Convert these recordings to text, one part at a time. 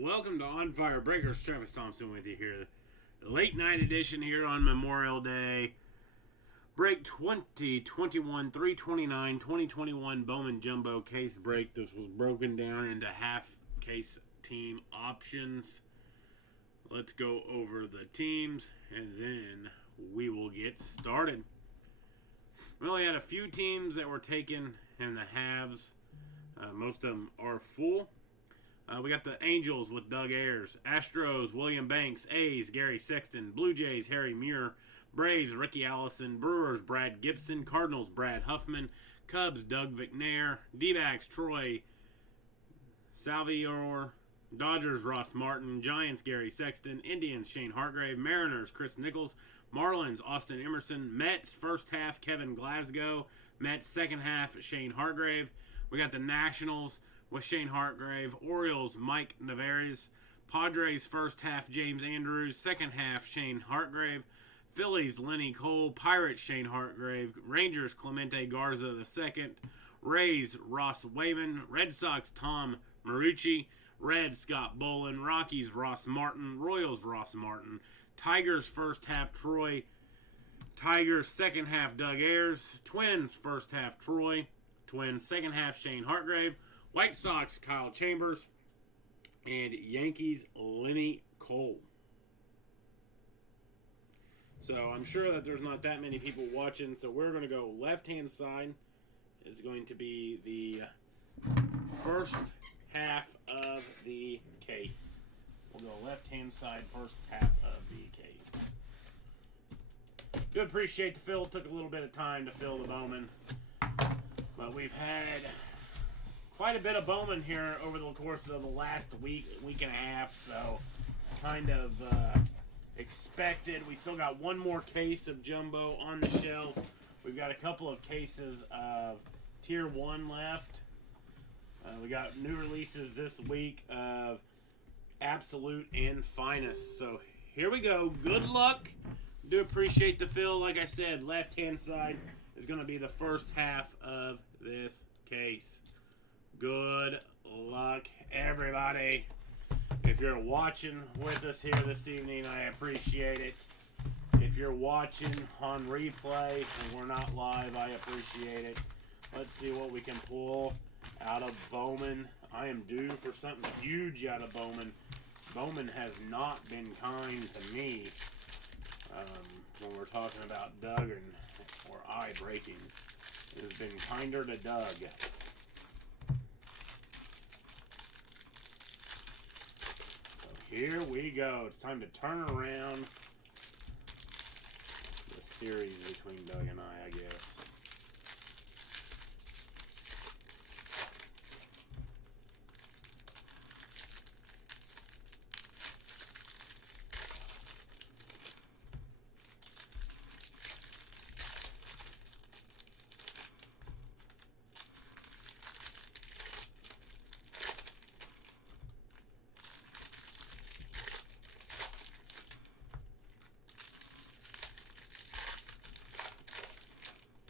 Welcome to On Fire Breakers. Travis Thompson with you here. The late night edition here on Memorial Day. Break 2021 329 2021 Bowman Jumbo case break. This was broken down into half case team options. Let's go over the teams and then we will get started. We only had a few teams that were taken in the halves. Most of them are full. We got the Angels with Doug Ayers, Astros, William Banks, A's, Gary Sexton, Blue Jays, Harry Muir, Braves, Ricky Allison, Brewers, Brad Gibson, Cardinals, Brad Huffman, Cubs, Doug McNair, D-backs, Troy Salvior, Dodgers, Ross Martin, Giants, Gary Sexton, Indians, Shane Hargrave, Mariners, Chris Nichols, Marlins, Austin Emerson, Mets, first half, Kevin Glasgow, Mets, second half, Shane Hargrave. We got the Nationals with Shane Hargrave, Orioles, Mike Navarez, Padres, first half, James Andrews, second half, Shane Hargrave, Phillies, Lenny Cole, Pirates, Shane Hargrave, Rangers, Clemente Garza II, Rays, Ross Wayman, Red Sox, Tom Marucci, Reds, Scott Bolin, Rockies, Ross Martin, Royals, Ross Martin, Tigers, first half, Troy, Tigers, second half, Doug Ayers, Twins, first half, Troy, Twins, second half, Shane Hargrave, White Sox, Kyle Chambers, and Yankees, Lenny Cole. So I'm sure that there's not that many people watching, so we're going to go left-hand side is going to be the first half of the case. We'll go left-hand side, first half of the case. Do appreciate the fill. Took a little bit of time to fill the Bowman, but we've had quite a bit of Bowman here over the course of the last week and a half, so it's kind of expected. We still got one more case of Jumbo on the shelf. We've got a couple of cases of Tier 1 left. We got new releases this week of Absolute and Finest. So here we go. Good luck. Do appreciate the fill. Like I said, left-hand side is going to be the first half of this case. Good luck, everybody. If you're watching with us here this evening, I appreciate it. If you're watching on replay and we're not live, I appreciate it. Let's see what we can pull out of Bowman. I am due for something huge out of Bowman. Bowman has not been kind to me when we're talking about Doug or eye breaking. It has been kinder to Doug. Here we go. It's time to turn around the series between Doug and I guess.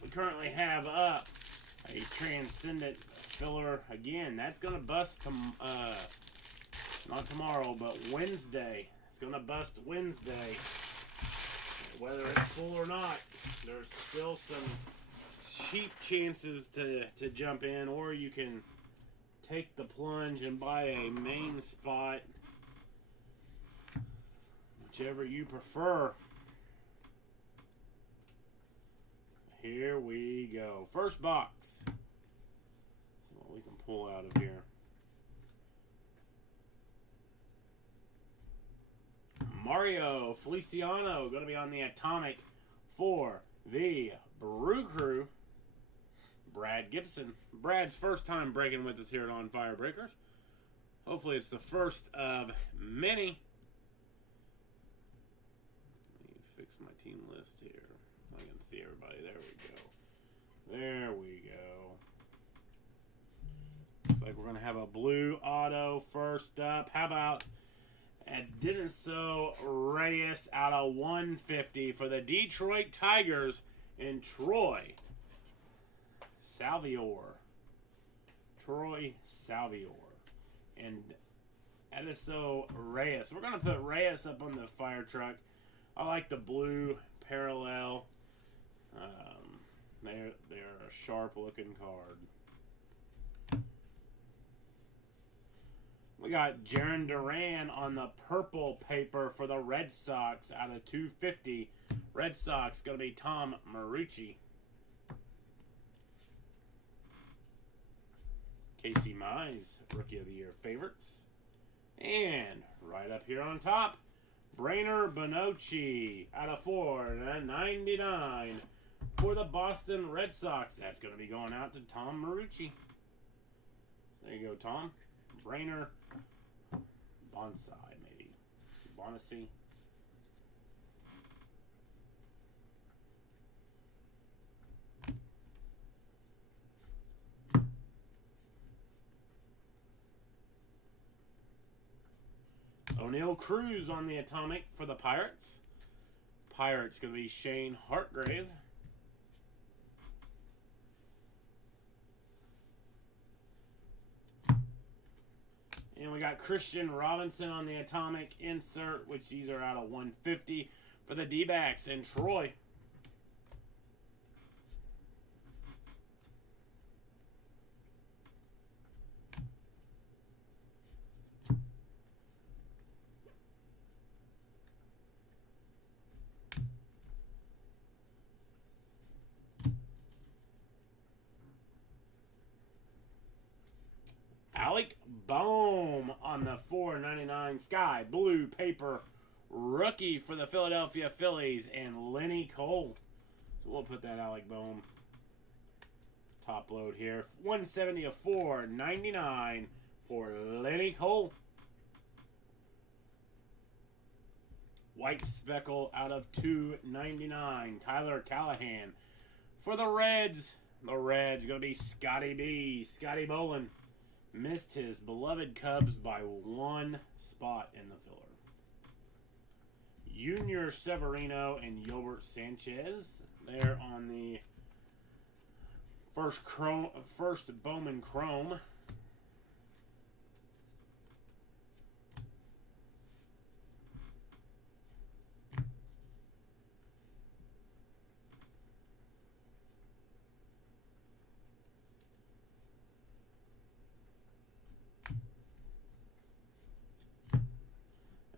We currently have up a Transcendent filler again. That's going to bust not tomorrow, but Wednesday. It's going to bust Wednesday. Whether it's full or not, there's still some cheap chances to jump in, or you can take the plunge and buy a main spot, whichever you prefer. Here we go. First box. See what we can pull out of here. Mario Feliciano going to be on the Atomic for the Brew Crew. Brad Gibson. Brad's first time breaking with us here at On Fire Breakers. Hopefully it's the first of many. Let me fix my team list here. I can see everybody. There we go. There we go. Looks like we're going to have a blue auto first up. How about Denso Reyes out of 150 for the Detroit Tigers and Troy Salvior. And Ediso Reyes. We're going to put Reyes up on the fire truck. I like the blue parallel. They're a sharp-looking card. We got Jarren Duran on the purple paper for the Red Sox out of 250. Red Sox going to be Tom Marucci. Casey Mize, Rookie of the Year favorites. And right up here on top, Brainer Bonucci out of 4/99 for the Boston Red Sox. That's going to be going out to Tom Marucci. There you go, Tom. Brainer Bonsai, maybe. Bonacy. O'Neal Cruz on the atomic for the Pirates. Pirates going to be Shane Hartgrave. And we got Christian Robinson on the atomic insert, which these are out of 150 for the D-backs and Troy. Alec Bohm on the 4/99 Sky Blue paper rookie for the Philadelphia Phillies and Lenny Cole. So we'll put that Alec Bohm top load here. 170 of 4/99 for Lenny Cole. White speckle out of 2/99. Tyler Callahan for the Reds. The Reds going to be Scotty B. Scotty Bolin. Missed his beloved Cubs by 1 spot in the filler. Junior Severino and Yolbert Sanchez there on the first Bowman Chrome.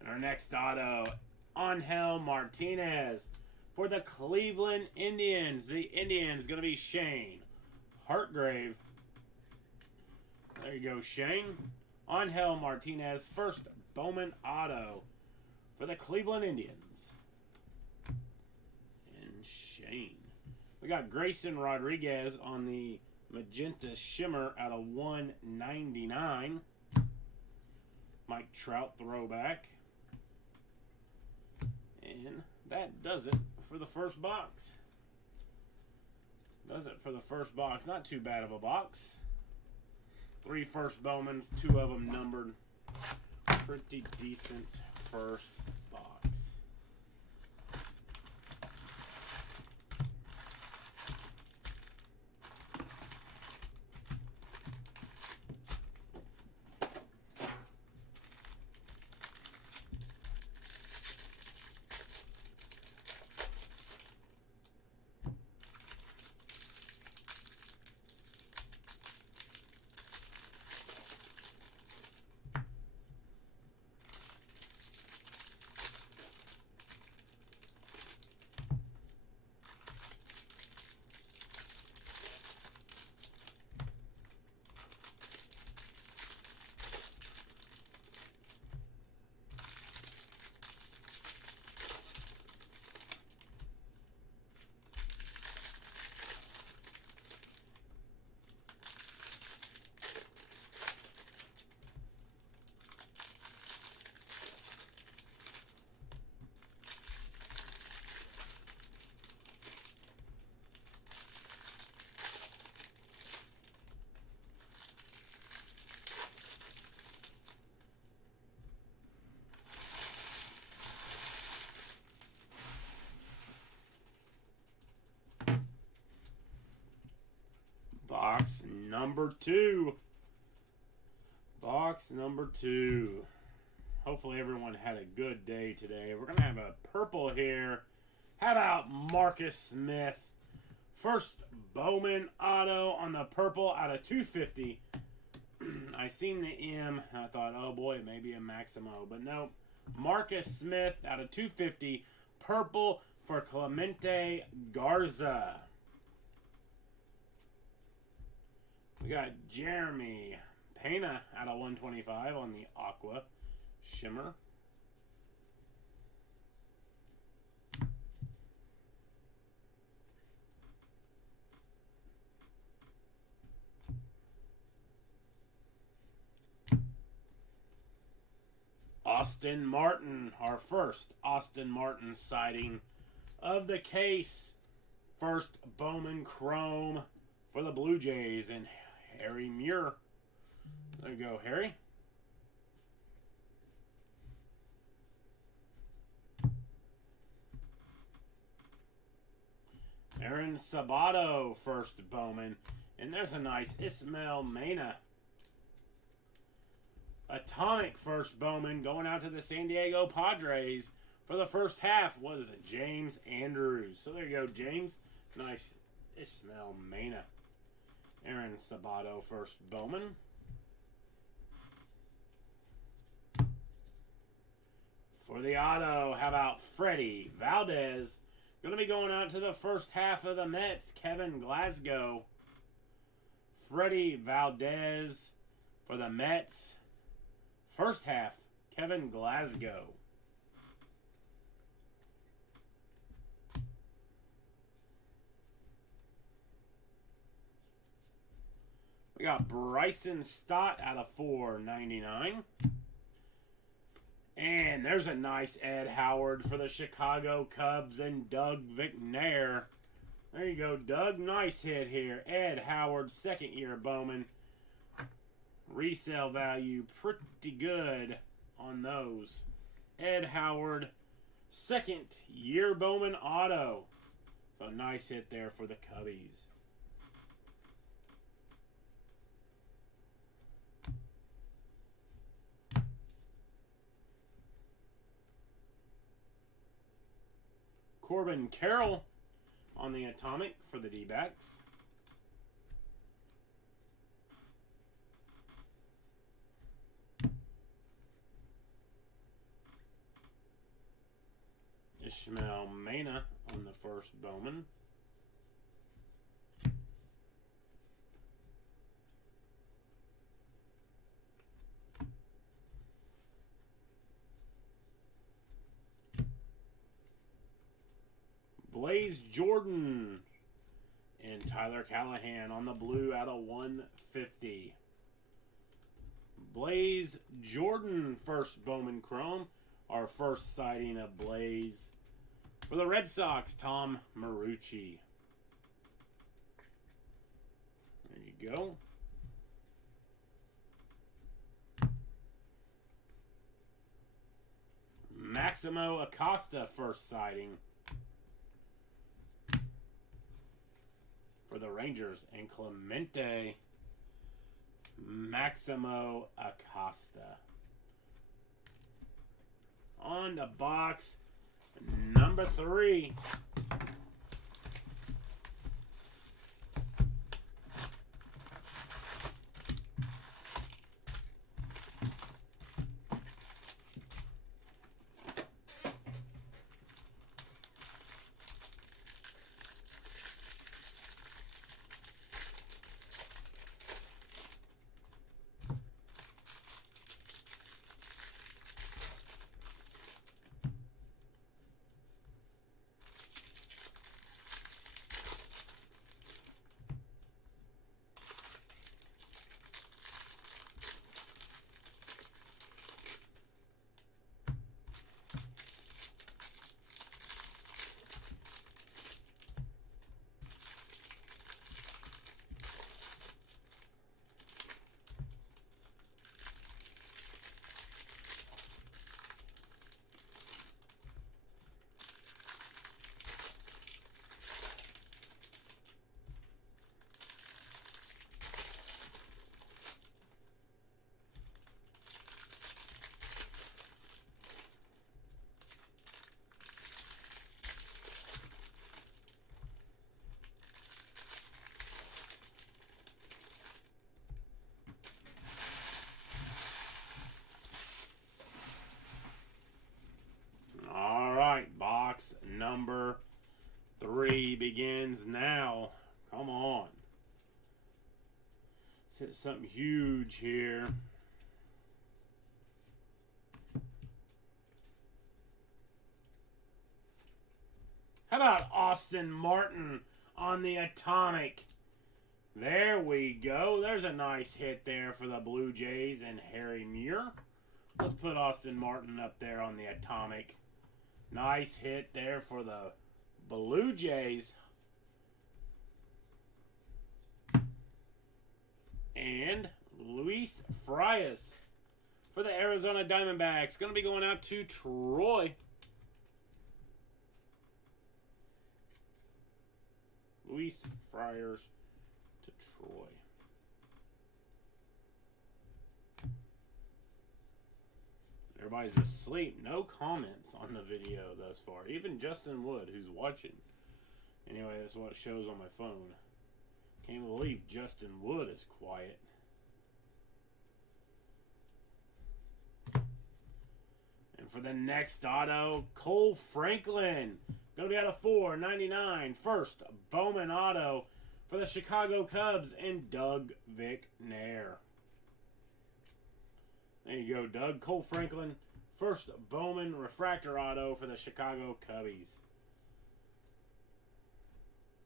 Our next auto, Angel Martinez for the Cleveland Indians. The Indians going to be Shane Hartgrave. There you go, Shane. Angel Martinez, first Bowman auto for the Cleveland Indians. And Shane. We got Grayson Rodriguez on the Magenta Shimmer out of 199. Mike Trout throwback. And that does it for the first box. Does it for the first box. Not too bad of a box. 3 first Bowmans, 2 of them numbered. Pretty decent first box. Box number 2. Box number 2. Hopefully everyone had a good day today. We're going to have a purple here. How about Marcus Smith? First Bowman auto on the purple out of 250. I seen the M, and I thought, oh boy, maybe a Maximo. But no, Marcus Smith out of 250. Purple for Clemente Garza. We got Jeremy Pena out of 125 on the Aqua Shimmer. Austin Martin, our first Austin Martin sighting of the case. First Bowman Chrome for the Blue Jays and Harry Muir. There you go, Harry. Aaron Sabato, first Bowman. And there's a nice Ismael Mena. Atomic first Bowman going out to the San Diego Padres for the first half was James Andrews. So there you go, James. Nice Ismael Mena. Aaron Sabato first Bowman. For the auto, how about Freddie Valdez? Going to be going out to the first half of the Mets, Kevin Glasgow. Freddie Valdez for the Mets. First half, Kevin Glasgow. We got Bryson Stott out of 499. And there's a nice Ed Howard for the Chicago Cubs and Doug McNair. There you go, Doug. Nice hit here. Ed Howard, second year Bowman. Resale value pretty good on those. Ed Howard, second year Bowman auto. So nice hit there for the Cubbies. Corbin Carroll on the Atomic for the D-backs. Ismael Mena on the first Bowman. Blaze Jordan and Tyler Callahan on the blue out of 150. Blaze Jordan, first Bowman Chrome. Our first sighting of Blaze. For the Red Sox, Tom Marucci. There you go. Maximo Acosta, first sighting. For the Rangers, and Clemente Maximo Acosta. On to box number 3. number 3 begins now. Come on. Let's hit something huge here. How about Austin Martin on the Atomic? There we go. There's a nice hit there for the Blue Jays and Harry Muir. Let's put Austin Martin up there on the Atomic. Nice hit there for the Blue Jays. And Luis Frias for the Arizona Diamondbacks. Going to be going out to Troy. Luis Frias to Troy. Everybody's asleep. No comments on the video thus far. Even Justin Wood, who's watching. Anyway, that's what it shows on my phone. Can't believe Justin Wood is quiet. And for the next auto, Cole Franklin. Going to be out of 499. First, Bowman auto for the Chicago Cubs and Doug Vicknair. There you go, Doug. Cole Franklin, first Bowman refractor auto for the Chicago Cubbies.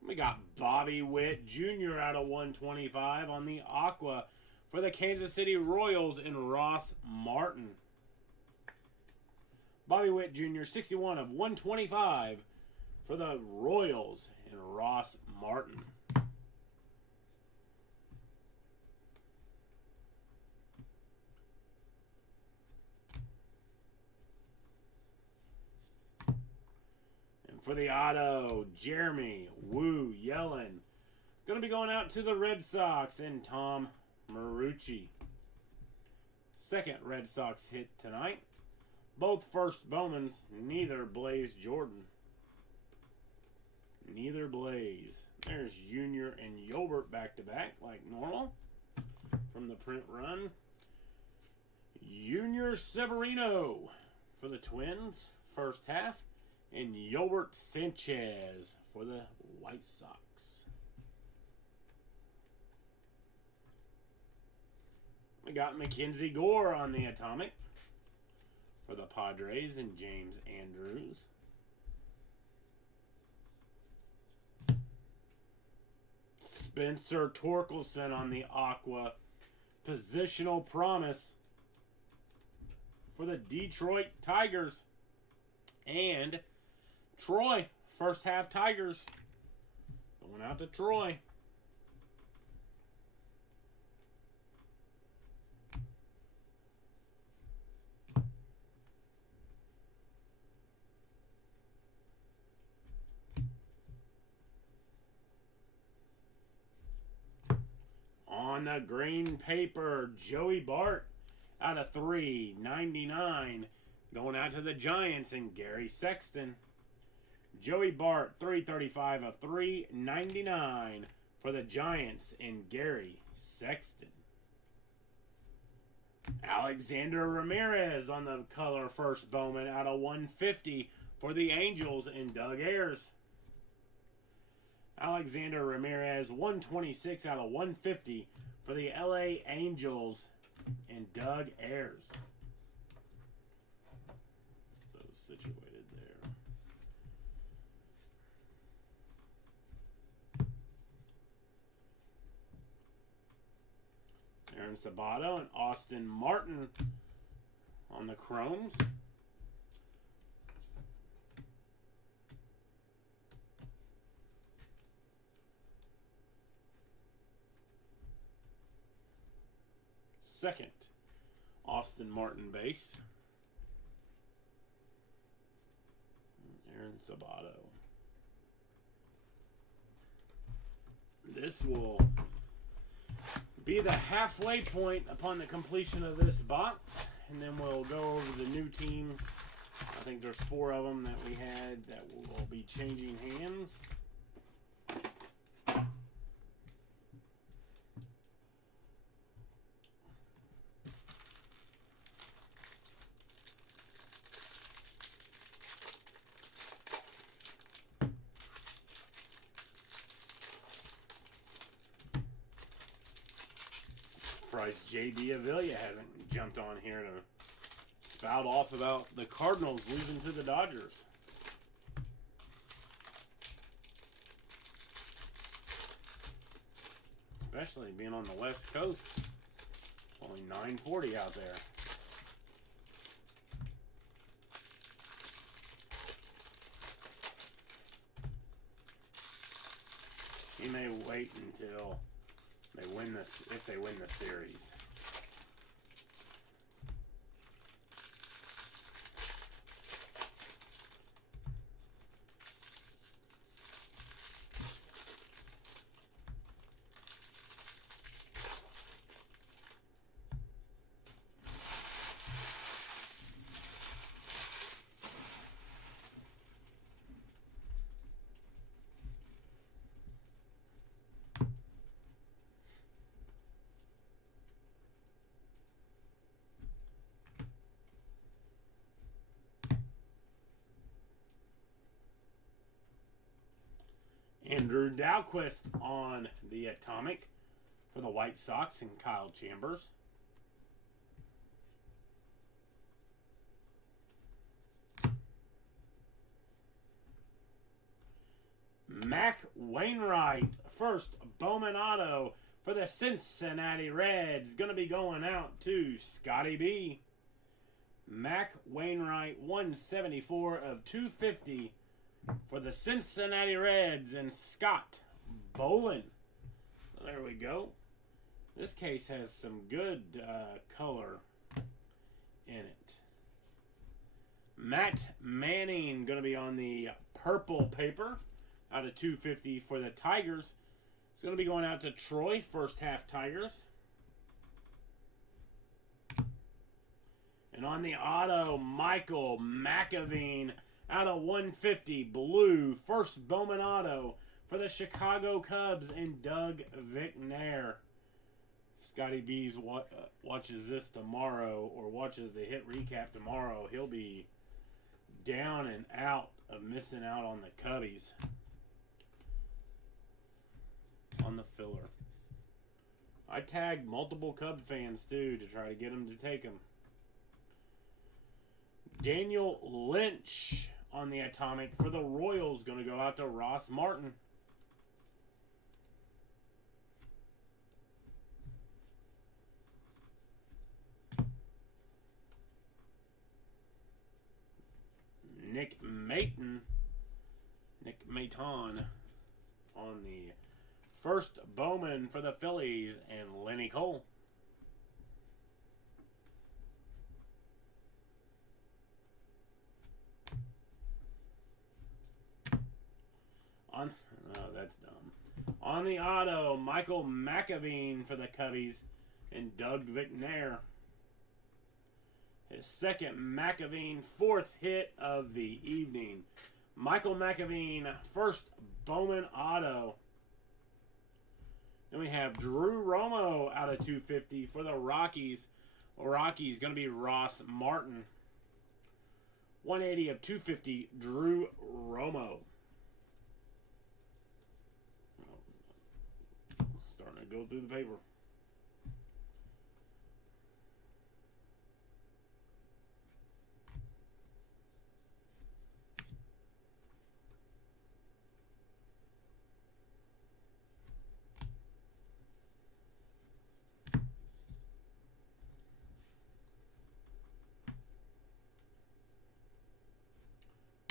We got Bobby Witt Jr. out of 125 on the Aqua for the Kansas City Royals and Ross Martin. Bobby Witt Jr., 61 of 125 for the Royals and Ross Martin. For the auto, Jeremy Woo Yellen. Going to be going out to the Red Sox and Tom Marucci. Second Red Sox hit tonight. Both first Bowmans, neither Blaze Jordan. Neither Blaze. There's Junior and Yolbert back-to-back like normal from the print run. Junior Severino for the Twins, first half. And Yolbert Sanchez for the White Sox. We got Mackenzie Gore on the Atomic for the Padres and James Andrews. Spencer Torkelson on the Aqua. Positional promise for the Detroit Tigers. And Troy, first half Tigers. Going out to Troy. On the green paper, Joey Bart out of 399. Going out to the Giants and Gary Sexton. Joey Bart, 335 of 399 for the Giants and Gary Sexton. Alexander Ramirez on the color first Bowman out of 150 for the Angels and Doug Ayers. Alexander Ramirez, 126 out of 150 for the LA Angels and Doug Ayers. Situated there. Aaron Sabato and Austin Martin on the Chromes. Second, Austin Martin base. Aaron Sabato. This will be the halfway point upon the completion of this box. And then we'll go over the new teams. I think there's 4 of them that we had that will be changing hands. surprised J.D. Avila hasn't jumped on here to spout off about the Cardinals losing to the Dodgers. Especially being on the West Coast. Only 9:40 out there. He may wait until they win this, if they win the series. Andrew Dalquist on the Atomic for the White Sox and Kyle Chambers. Mac Wainwright, first Bowman auto for the Cincinnati Reds. Going to be going out to Scotty B. Mac Wainwright, 174 of 250 for the Cincinnati Reds and Scott Bowman. So there we go. This case has some good color in it. Matt Manning going to be on the purple paper out of 250 for the Tigers. It's going to be going out to Troy, first half Tigers. And on the auto, Michael McAveen out of 150 blue, first Bowman auto for the Chicago Cubs and Doug Vicnair. If Scotty B's watches this tomorrow or watches the hit recap tomorrow, he'll be down and out of missing out on the Cubbies on the filler. I tagged multiple Cub fans too to try to get them to take them. Daniel Lynch on the Atomic for the Royals, going to go out to Ross Martin. Nick Maton on the first Bowman for the Phillies and Lenny Cole. That's dumb. On the auto, Michael McAveen for the Cubbies and Doug Vicnair. His second McAveen, fourth hit of the evening. Michael McAveen, first Bowman auto. Then we have Drew Romo out of 250 for the Rockies. Rockies going to be Ross Martin. 180 of 250, Drew Romo. Starting to go through the paper.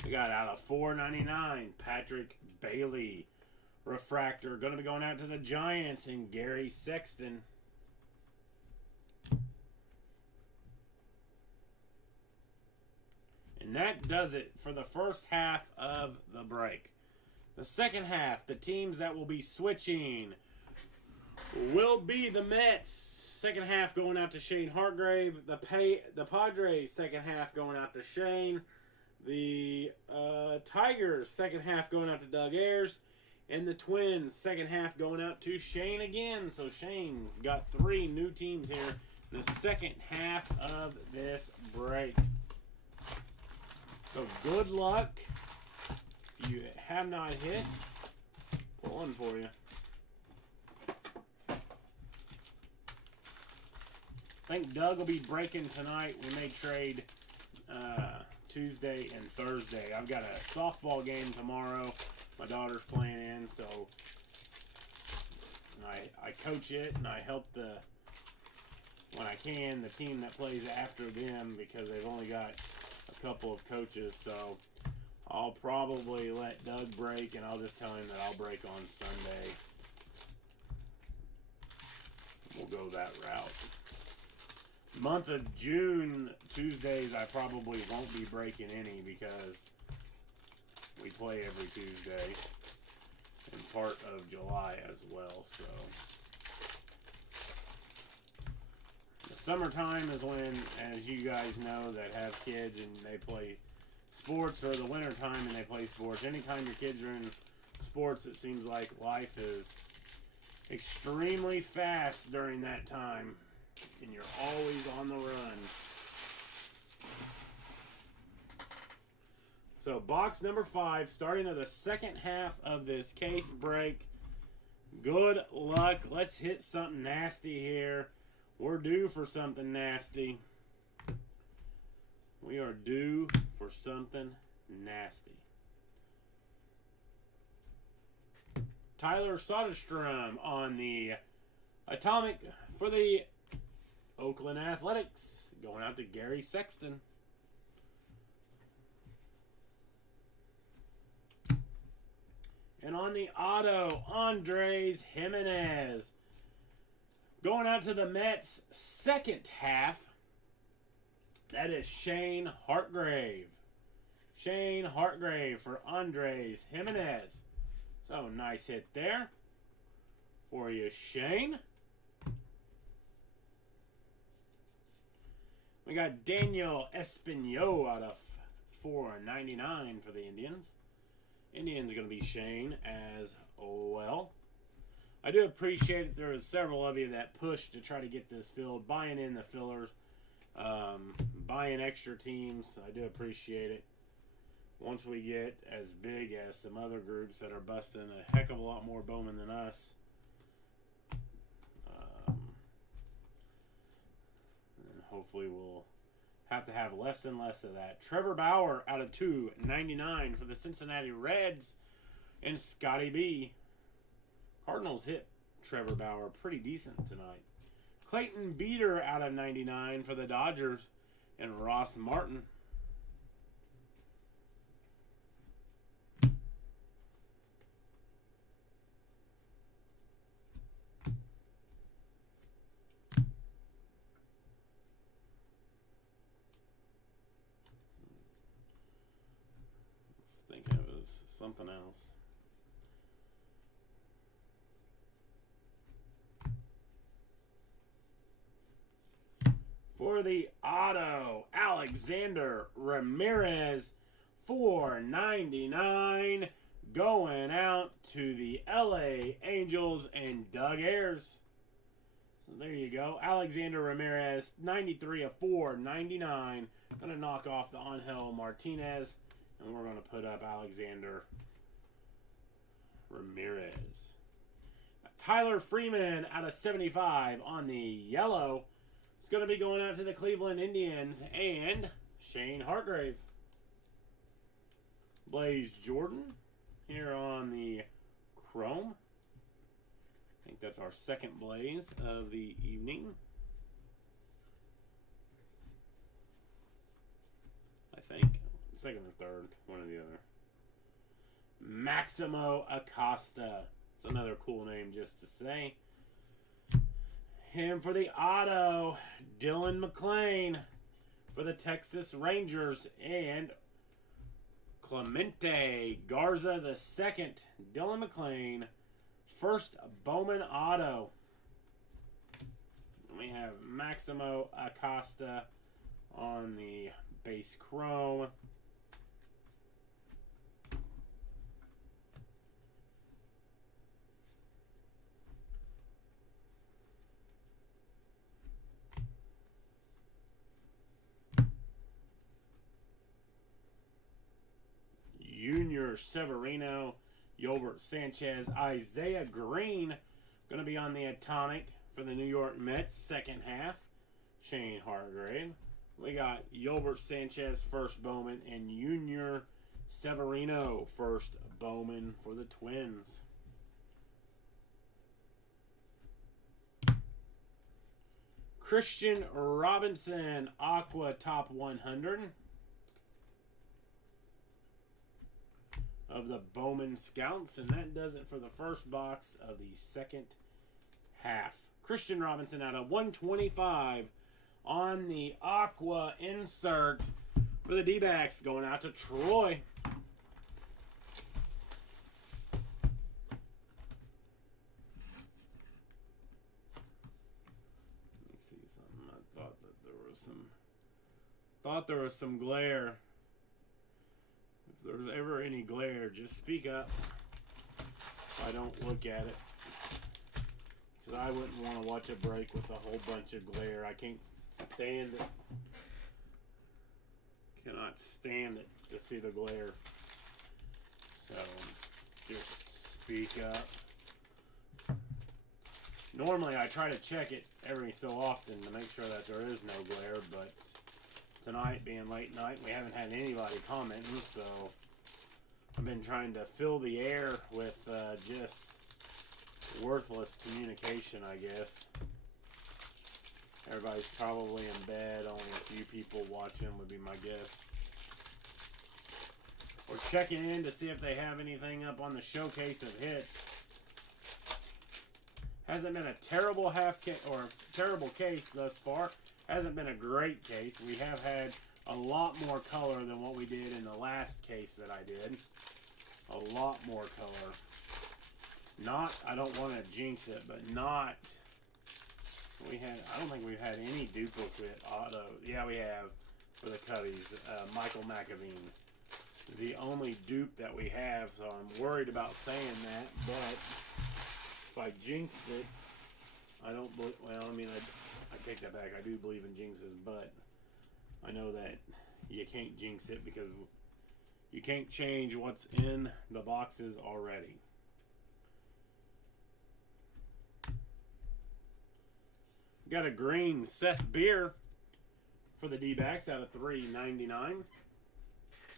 We got out of 499, Patrick Bailey. Refractor going to be going out to the Giants and Gary Sexton. And that does it for the first half of the break. The second half, the teams that will be switching will be the Mets. Second half going out to Shane Hargrave. The Padres, second half going out to Shane. The Tigers, second half going out to Doug Ayers. And the Twins, second half going out to Shane again. So Shane's got 3 new teams here in the second half of this break. So good luck. If you have not hit, pull one for you. I think Doug will be breaking tonight. We may trade Tuesday and Thursday. I've got a softball game tomorrow. My daughter's playing in, so I coach it and I help when I can, the team that plays after them because they've only got a couple of coaches. So I'll probably let Doug break, and I'll just tell him that I'll break on Sunday. We'll go that route. Month of June, Tuesdays, I probably won't be breaking any because we play every Tuesday. And part of July as well, so. The summertime is when, as you guys know that have kids and they play sports, or the wintertime and they play sports. Anytime your kids are in sports, it seems like life is extremely fast during that time, and you're always on the run. So box number 5, starting of the second half of this case break. Good luck. Let's hit something nasty here. We're due for something nasty. We are due for something nasty. Tyler Soderstrom on the Atomic for the Oakland Athletics. Going out to Gary Sexton. And on the auto, Andres Jimenez. Going out to the Mets, second half. That is Shane Hartgrave. Shane Hartgrave for Andres Jimenez. So, nice hit there for you, Shane. We got Daniel Espino out of $4.99 for the Indians. Indians going to be Shane as well. I do appreciate it. There was several of you that pushed to try to get this filled, buying in the fillers, buying extra teams. I do appreciate it. Once we get as big as some other groups that are busting a heck of a lot more Bowman than us, and hopefully we'll have to have less and less of that. Trevor Bauer out of $2.99 for the Cincinnati Reds, and Scotty B. Cardinals hit Trevor Bauer pretty decent tonight. Clayton Beeter out of 99 for the Dodgers, and Ross Martin. Thinking it was something else. For the auto, Alexander Ramirez, $4.99, going out to the LA Angels and Doug Ayers. So there you go. Alexander Ramirez, 93 of $4.99. Going to knock off the Angel Martinez. And we're going to put up Alexander Ramirez. Tyler Freeman out of 75 on the yellow. It's going to be going out to the Cleveland Indians and Shane Hartgrave. Blaze Jordan here on the chrome. I think that's our second Blaze of the evening. I think. Second or third, one or the other. Maximo Acosta. It's another cool name just to say. Him for the auto, Dylan McClain for the Texas Rangers, and Clemente Garza the second. Dylan McClain, first Bowman auto. We have Maximo Acosta on the base chrome. Junior Severino, Yolbert Sanchez, Isaiah Green, going to be on the Atomic for the New York Mets, second half. Shane Hargrave. We got Yolbert Sanchez, first Bowman, and Junior Severino, first Bowman for the Twins. Christian Robinson, Aqua Top 100 of the Bowman Scouts. And that does it for the first box of the second half. Christian Robinson out of 125 on the Aqua insert for the D-backs, going out to Troy. Let me see something. I thought there was some glare. If there's ever any glare, just speak up. I don't look at it, because I wouldn't want to watch a break with a whole bunch of glare. I can't stand it. Cannot stand it to see the glare. So, just speak up. Normally, I try to check it every so often to make sure that there is no glare, but tonight, being late night, we haven't had anybody commenting, so I've been trying to fill the air with just worthless communication, I guess. Everybody's probably in bed. Only a few people watching would be my guess. We're checking in to see if they have anything up on the showcase of hits. Hasn't been a terrible terrible case thus far. Hasn't been a great case. We have had a lot more color than what we did in the last case that I did. A lot more color. Not, I don't want to jinx it, but not. I don't think we've had any duplicate auto. Yeah, we have for the Cubbies. Michael McAveen is the only dupe that we have, so I'm worried about saying that. But if I jinx it, I don't believe. Well, I mean, I take that back. I do believe in jinxes, but I know that you can't jinx it because you can't change what's in the boxes already. Got a green Seth Beer for the D-backs out of $3.99.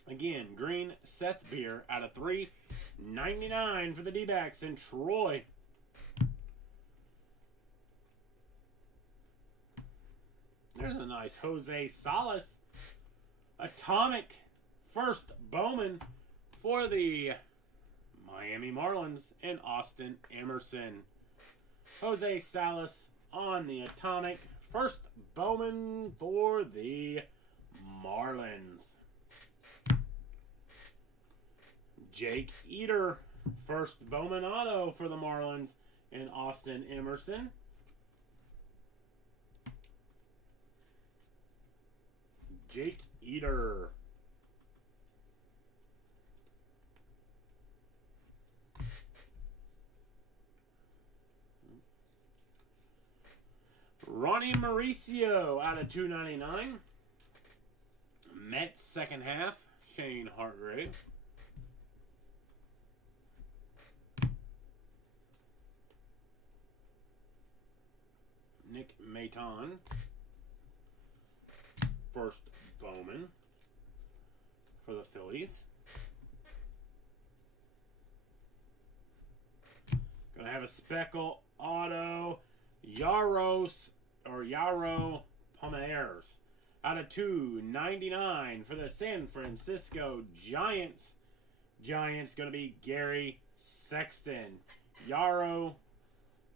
Again, green Seth Beer out of $3.99 for the D-backs in Troy. There's a nice Jose Salas atomic first Bowman for the Miami Marlins and Austin Emerson. Jose Salas on the atomic first Bowman for the Marlins. Jake Eater, first Bowman auto for the Marlins and Austin Emerson. Jake Eater. Ronnie Mauricio out of $2.99. Mets second half, Shane Hargrave. Nick Maton, first Bowman for the Phillies. Gonna have a speckle auto, Yaro Pomares out of $2.99 for the San Francisco Giants. Giants gonna be Gary Sexton. Yaro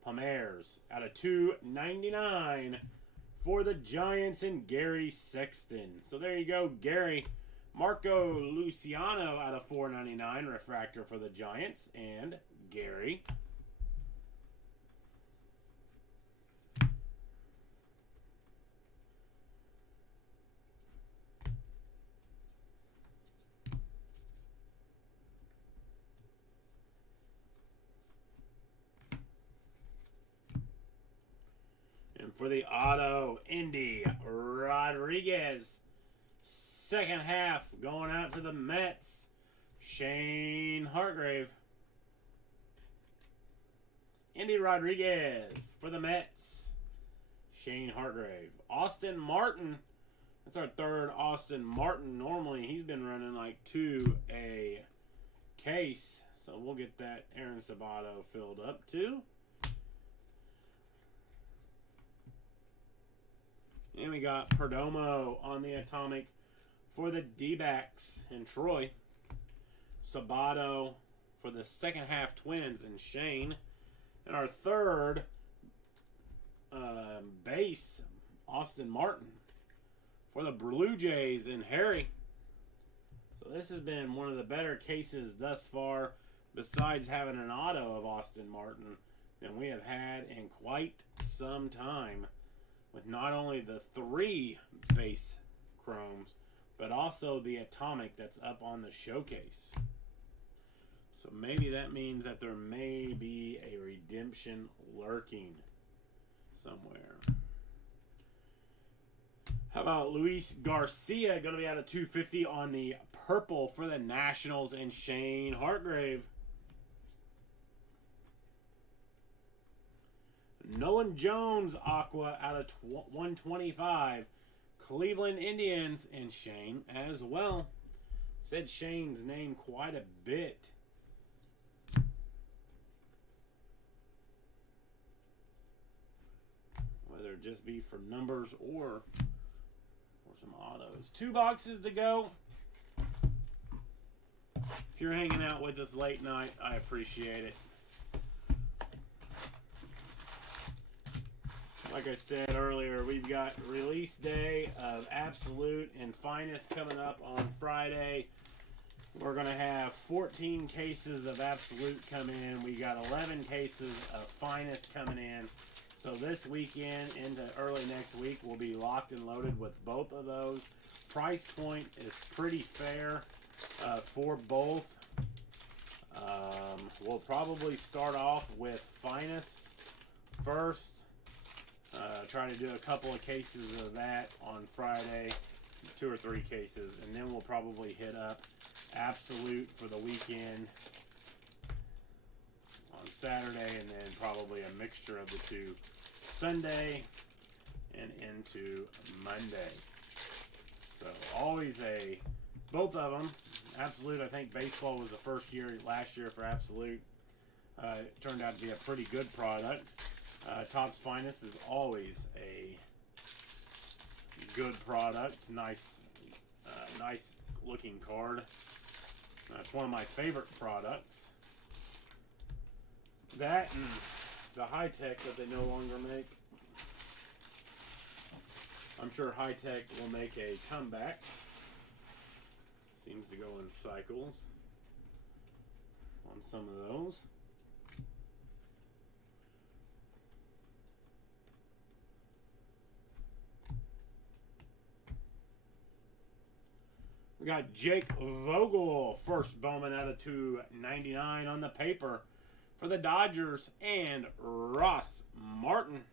Pomares out of $2.99 for the Giants and Gary Sexton. So there you go, Gary. Marco Luciano out of $4.99 refractor for the Giants and Gary. For the auto, Indy Rodriguez. Second half going out to the Mets, Shane Hargrave. Indy Rodriguez for the Mets, Shane Hargrave. Austin Martin. That's our third Austin Martin. Normally, he's been running like 2 a case. So we'll get that Aaron Sabato filled up too. And we got Perdomo on the atomic for the D-backs in Troy. Sabato for the second half Twins and Shane. And our third base, Austin Martin for the Blue Jays and Harry. So this has been one of the better cases thus far, besides having an auto of Austin Martin, than we have had in quite some time, with not only the 3 base chromes, but also the atomic that's up on the showcase. So maybe that means that there may be a redemption lurking somewhere. How about Luis Garcia, going to be out of 250 on the purple for the Nationals, and Shane Hargrave. Nolan Jones, Aqua, out of 125. Cleveland Indians, and Shane as well. Said Shane's name quite a bit. Whether it just be for numbers or for some autos. 2 boxes to go. If you're hanging out with us late night, I appreciate it. Like I said earlier, we've got release day of Absolute and Finest coming up on Friday. We're going to have 14 cases of Absolute come in. We got 11 cases of Finest coming in. So this weekend into early next week, we'll be locked and loaded with both of those. Price point is pretty fair for both. We'll probably start off with Finest first. Try to do a couple of cases of that on Friday, 2 or 3 cases, and then we'll probably hit up Absolute for the weekend on Saturday, and then probably a mixture of the 2 Sunday and into Monday. So always both of them. Absolute, I think baseball was the first year last year for Absolute. It turned out to be a pretty good product. Topps Finest is always a good product. Nice looking card. It's one of my favorite products. That and the High Tech that they no longer make. I'm sure High Tech will make a comeback. Seems to go in cycles on some of those. We got Jake Vogel, first Bowman out of 299 on the paper for the Dodgers, and Ross Martin.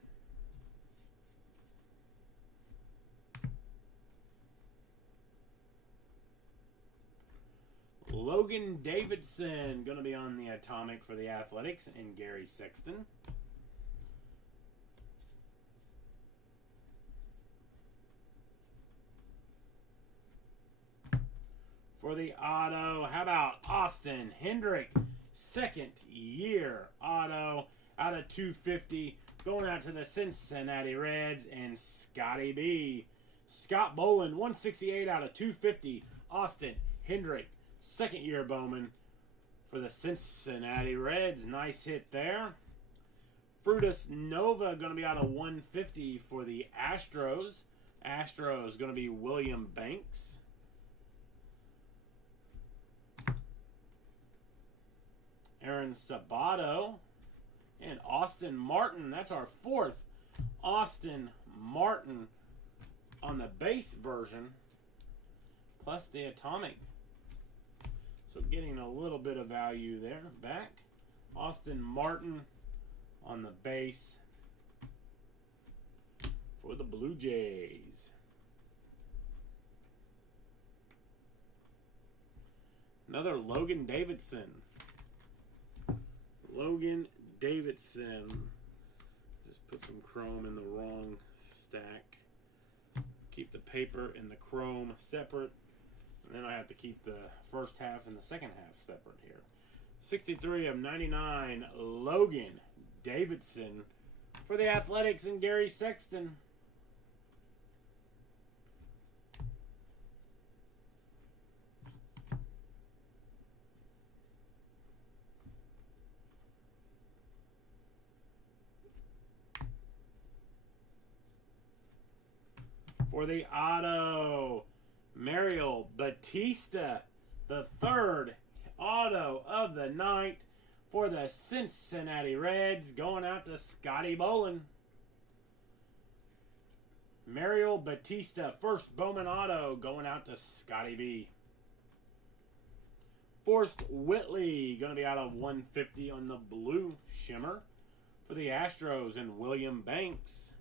Logan Davidson going to be on the atomic for the Athletics, and Gary Sexton. For the auto, how about Austin Hendrick, second year auto out of 250, going out to the Cincinnati Reds, and Scotty B. Scott Boland, 168 out of 250, Austin Hendrick, second year Bowman for the Cincinnati Reds. Nice hit there. Frutus Nova going to be out of 150 for the Astros. Astros going to be William Banks. Aaron Sabato and Austin Martin. That's our fourth Austin Martin on the base version, plus the atomic. So getting a little bit of value there back. Austin Martin on the base for the Blue Jays. Another Logan Davidson. Logan Davidson. Just put some chrome in the wrong stack. Keep the paper and the chrome separate. And then I have to keep the first half and the second half separate here. 63 of 99, Logan Davidson for the Athletics and Gary Sexton. For the auto, Mariel Batista, the third auto of the night for the Cincinnati Reds, going out to Scotty Bolin. Mariel Batista, first Bowman auto, going out to Scotty B. Forrest Whitley, going to be out of 150 on the blue shimmer for the Astros, and William Banks.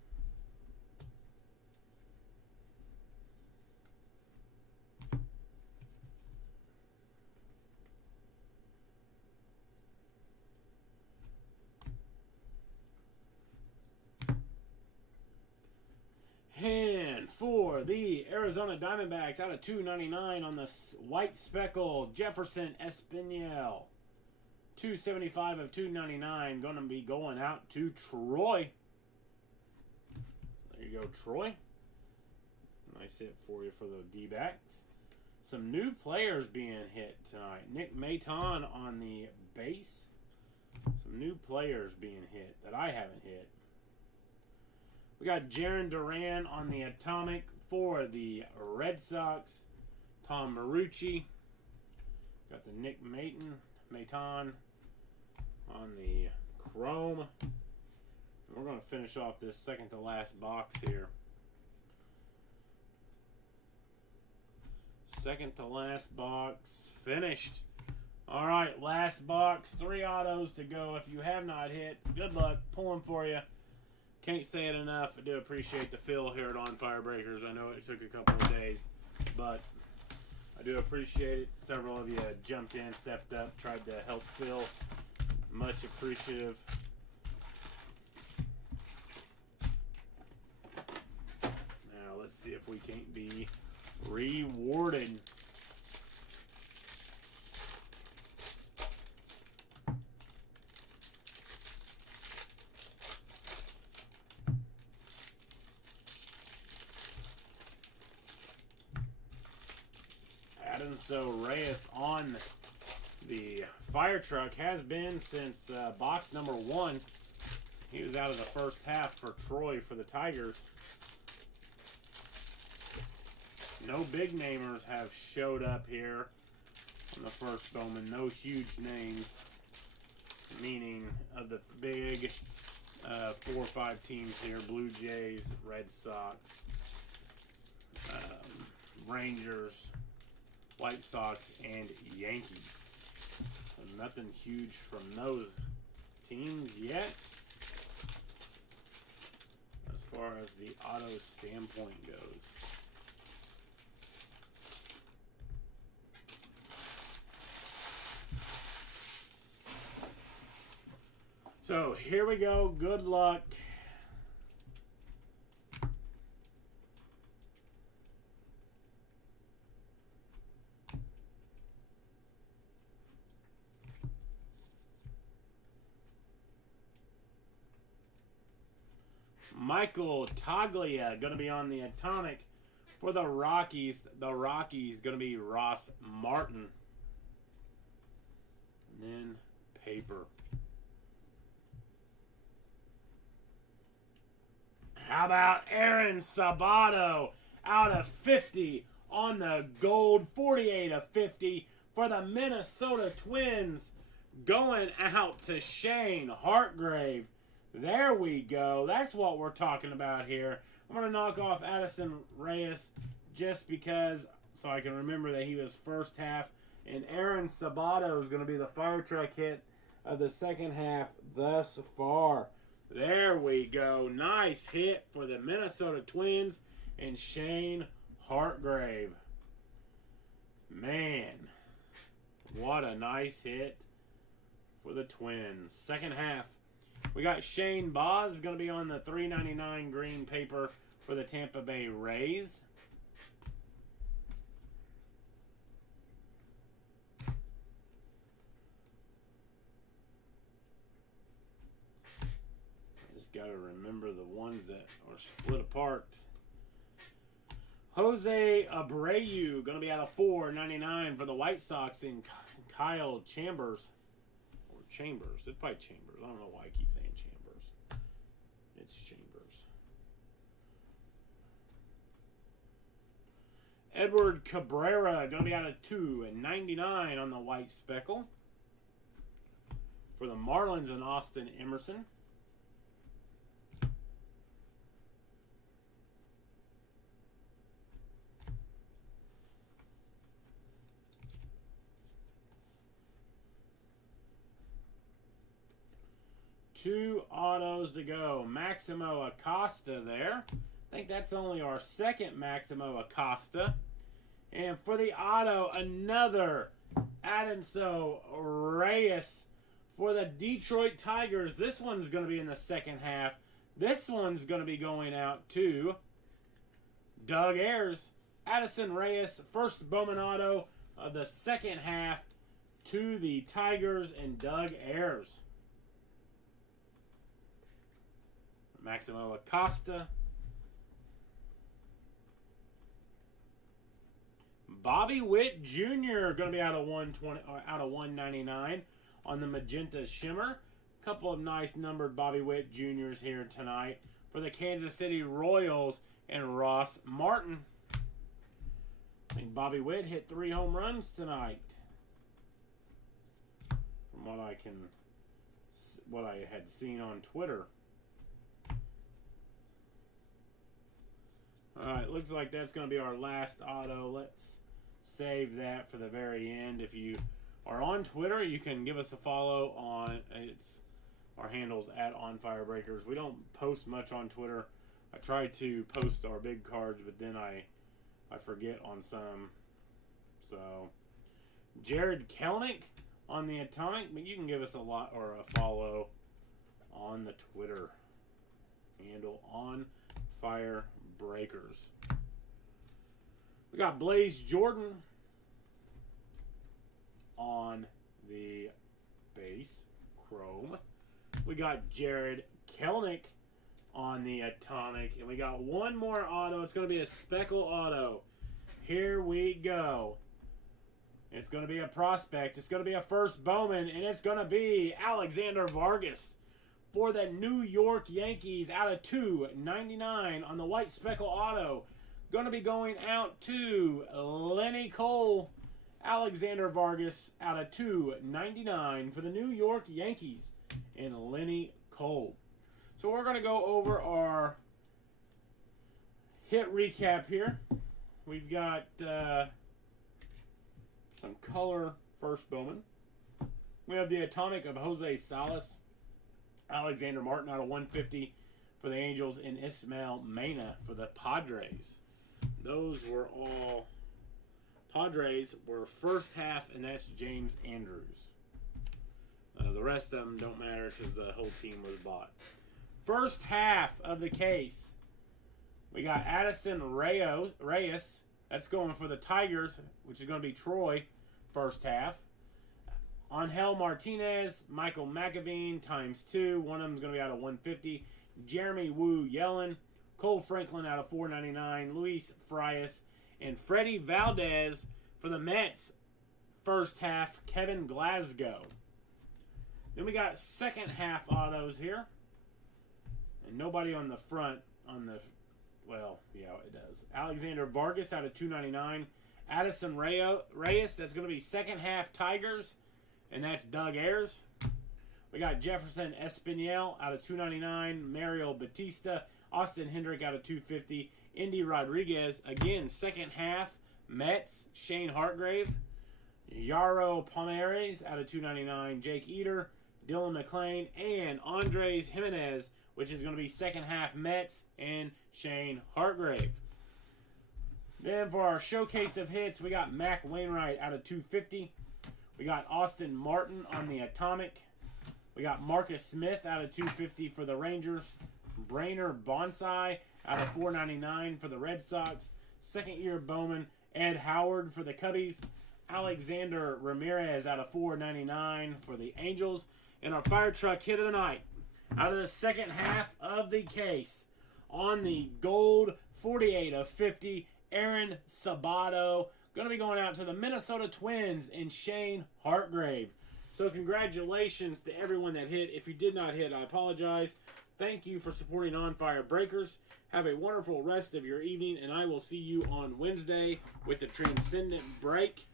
And for the Arizona Diamondbacks, out of 299 on the white speckle, Jefferson Espinal. 275 of 299, going to be going out to Troy. There you go, Troy. Nice hit for you for the D-backs. Some new players being hit tonight. Nick Maton on the base. Some new players being hit that I haven't hit. We got Jarren Duran on the atomic for the Red Sox. Tom Marucci. Got the Nick Maton on the chrome. We're going to finish off this second to last box here. Second to last box finished. All right, last box. 3 autos to go. If you have not hit, good luck. Pulling for you. Can't say it enough. I do appreciate the fill here at On Firebreakers. I know it took a couple of days, but I do appreciate it. Several of you jumped in, stepped up, tried to help fill. Much appreciative. Now let's see if we can't be rewarded. So Reyes on the fire truck has been since box number 1. He was out of the first half for Troy for the Tigers. No big namers have showed up here on the first Bowman. No huge names, meaning of the big 4 or 5 teams here. Blue Jays, Red Sox, Rangers, White Sox, and Yankees. So nothing huge from those teams yet. As far as the auto standpoint goes. So here we go. Good luck. Michael Toglia going to be on the atomic for the Rockies. The Rockies going to be Ross Martin. And then paper. How about Aaron Sabato out of 50 on the gold, 48 of 50 for the Minnesota Twins, going out to Shane Hartgrave. There we go. That's what we're talking about here. I'm going to knock off Addison Reyes just because, so I can remember that he was first half. And Aaron Sabato is going to be the fire truck hit of the second half thus far. There we go. Nice hit for the Minnesota Twins and Shane Hartgrave. Man, what a nice hit for the Twins. Second half. We got Shane Boz going to be on the $3.99 green paper for the Tampa Bay Rays. Just got to remember the ones that are split apart. Jose Abreu, going to be out of 4.99 for the White Sox in Kyle Chambers. Or Chambers. It's probably Chambers. I don't know why I keep saying Chambers. It's Chambers. Edward Cabrera, going to be out of 2.99 on the White Speckle. For the Marlins and Austin Emerson. Two autos to go. Maximo Acosta there. I think that's only our second Maximo Acosta. And for the auto, another Adinso Reyes for the Detroit Tigers. This one's going to be in the second half. This one's going to be going out to Doug Ayers. Addison Reyes, first Bowman auto of the second half to the Tigers and Doug Ayers. Maximo Acosta. Bobby Witt Jr. going to be out of 120, out of 199 on the Magenta Shimmer. Couple of nice numbered Bobby Witt Jr.'s here tonight for the Kansas City Royals and Ross Martin. I think Bobby Witt hit 3 home runs tonight, from what I had seen on Twitter. Alright, looks like that's going to be our last auto. Let's save that for the very end. If you are on Twitter, you can give us a follow on our handles at OnFireBreakers. We don't post much on Twitter. I try to post our big cards, but then I forget on some. So, Jared Kelnick on the Atomic, but you can give us a follow on the Twitter handle OnFireBreakers. We got Blaze Jordan on the base chrome. We got Jared Kelnick on the Atomic. And we got one more auto. It's going to be a Speckle auto. Here we go. It's going to be a prospect. It's going to be a first Bowman. And it's going to be Alexander Vargas for the New York Yankees out of 2.99 on the White Speckle auto. Going to be going out to Lenny Cole. Alexander Vargas out of 2.99 for the New York Yankees and Lenny Cole. So we're going to go over our hit recap here. We've got some color first Bowman. We have the Atomic of Jose Salas. Alexander Martin out of 150 for the Angels and Ismael Mena for the Padres. Those were all Padres were first half, and that's James Andrews. The rest of them don't matter because the whole team was bought. First half of the case, we got Addison Reyes. That's going for the Tigers, which is going to be Troy, first half. Angel Martinez, Michael McAveen ×2. One of them is going to be out of 150. Jeremy Wu Yellen, Cole Franklin out of 4.99. Luis Frias and Freddie Valdez for the Mets, first half. Kevin Glasgow. Then we got second half autos here. And nobody on the front well, yeah, it does. Alexander Vargas out of 2.99. Addison Reyes, that's going to be second half Tigers. And that's Doug Ayers. We got Jefferson Espinal out of 2.99. Mario Batista. Austin Hendrick out of 2.50. Indy Rodriguez, again, second half. Mets, Shane Hartgrave. Yaro Palmares out of 2.99. Jake Eater. Dylan McClain. And Andres Jimenez, which is going to be second half Mets and Shane Hartgrave. Then for our showcase of hits, we got Mac Wainwright out of 2.50. We got Austin Martin on the Atomic. We got Marcus Smith out of 2.50 for the Rangers. Brainer Bonsai out of $4.99 for the Red Sox. Second year Bowman, Ed Howard for the Cubbies. Alexander Ramirez out of $4.99 for the Angels. And our fire truck hit of the night, out of the second half of the case, on the gold 48 of 50, Aaron Sabato. Going to be going out to the Minnesota Twins and Shane Hartgrave. So congratulations to everyone that hit. If you did not hit, I apologize. Thank you for supporting On Fire Breakers. Have a wonderful rest of your evening, and I will see you on Wednesday with the Transcendent Break.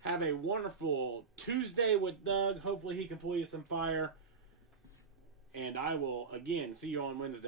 Have a wonderful Tuesday with Doug. Hopefully he can pull you some fire. And I will, again, see you on Wednesday.